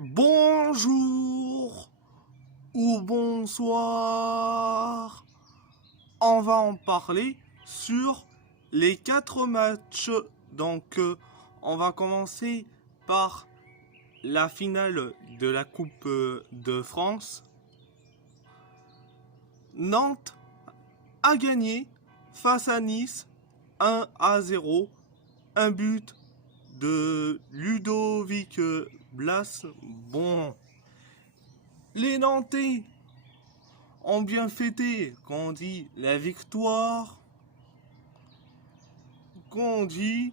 Bonjour ou bonsoir. On va en parler sur les 4 matchs. On va commencer par la finale de la Coupe de France. Nantes a gagné face à Nice 1-0. Un but de Ludovic Blas. Bon, les Nantais ont bien fêté, quand on dit la victoire, quand on dit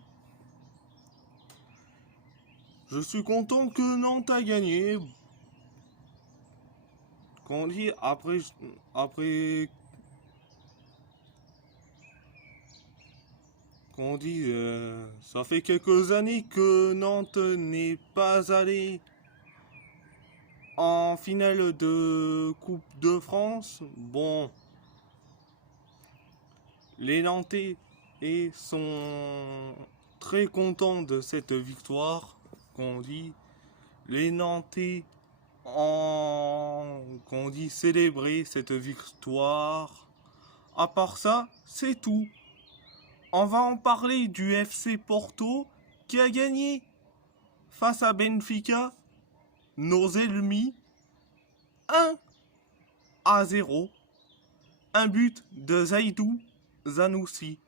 je suis content que Nantes a gagné, quand on dit après quand on dit ça fait quelques années que Nantes n'est pas allé en finale de Coupe de France. Bon, les Nantais sont très contents de cette victoire. Qu'on dit les Nantais qu'on dit célébrer cette victoire. À part ça, c'est tout. On va en parler du FC Porto qui a gagné face à Benfica, nos ennemis, 1-0. Un but de Zaidou Zanussi.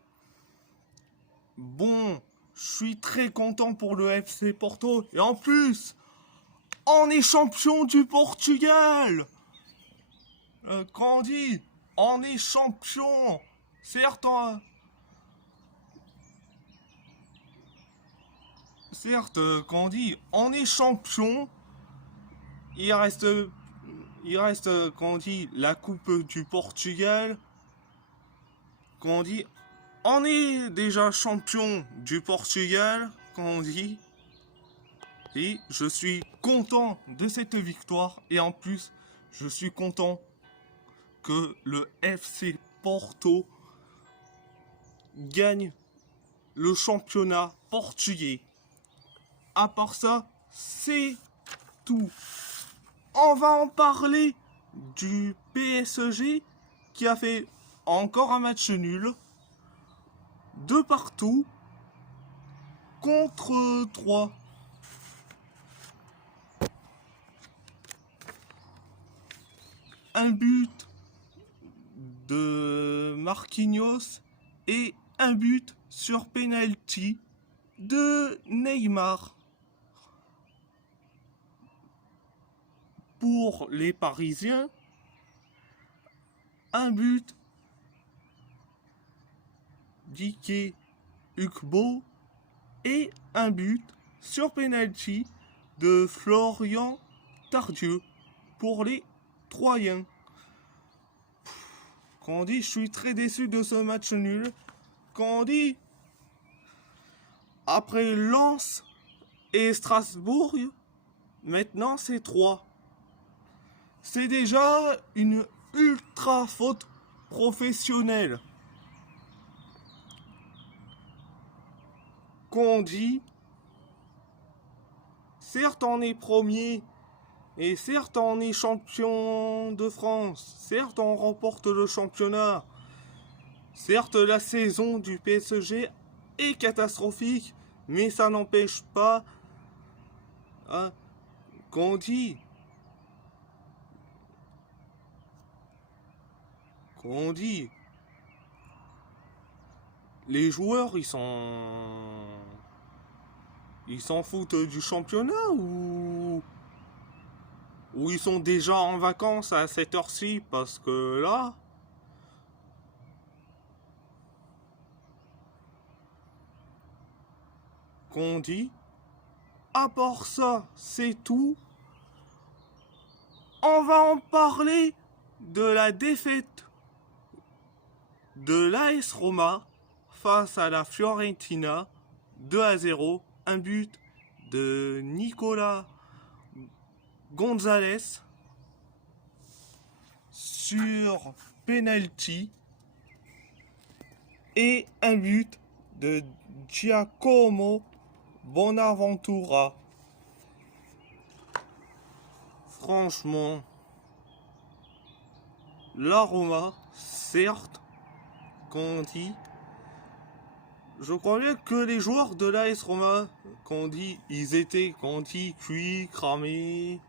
Bon, je suis très content pour le FC Porto. Et en plus, on est champion du Portugal. Quand on dit, on est champion. Certes, quand on dit, on est champion, il reste, quand on dit, la Coupe du Portugal. Quand on dit, on est déjà champion du Portugal, quand on dit. Et je suis content de cette victoire. Et en plus, je suis content que le FC Porto gagne le championnat portugais. À part ça, c'est tout. On va en parler du PSG qui a fait encore un match nul. 2-2 contre 3. Un but de Marquinhos et un but sur penalty de Neymar. Pour les Parisiens, un but d'Ike Ugbo et un but sur penalty de Florian Tardieu pour les Troyens. Quand on dit je suis très déçu de ce match nul, quand on dit après Lens et Strasbourg, maintenant c'est 3. C'est déjà une ultra faute professionnelle. Qu'on dit, certes on est premier, et certes on est champion de France, certes on remporte le championnat, certes la saison du PSG est catastrophique, mais ça n'empêche pas qu'on dit les joueurs ils s'en foutent du championnat ou ils sont déjà en vacances à cette heure-ci parce que là qu'on dit à part ça c'est tout. On va en parler de la défaite de l'AS Roma face à la Fiorentina 2-0, un but de Nicolas Gonzalez sur penalty et un but de Giacomo Bonaventura. franchement, la Roma, certes, qu'on dit, je croyais que les joueurs de l'AS Roma, qu'on dit, ils étaient, qu'on dit, cuits, cramés,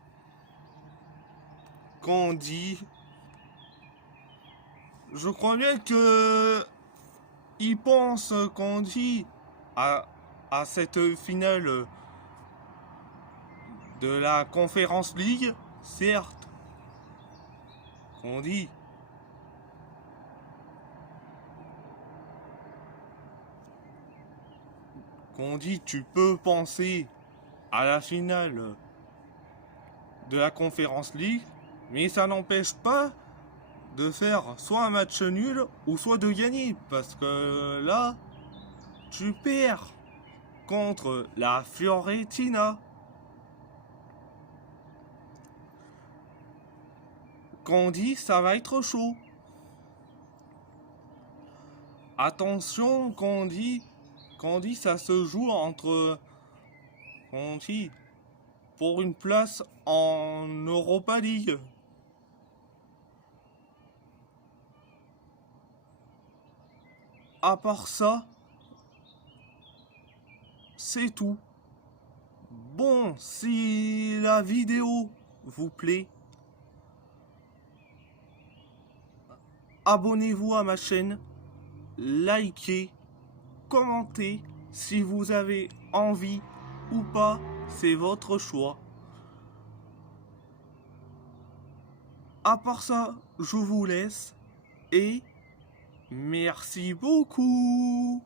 qu'on dit, je croyais que ils pensent, qu'on dit, à cette finale de la Conference League, certes, qu'on dit, tu peux penser à la finale de la Conference League, mais ça n'empêche pas de faire soit un match nul ou soit de gagner, parce que là, tu perds contre la Fiorentina. Qu'on dit, ça va être chaud. Attention, qu'on dit, ça se joue entre, qu'on dit, pour une place en Europa League. À part ça, c'est tout. Bon, si la vidéo vous plaît, abonnez-vous à ma chaîne, likez, commentez si vous avez envie ou pas, c'est votre choix. À part ça, je vous laisse et merci beaucoup.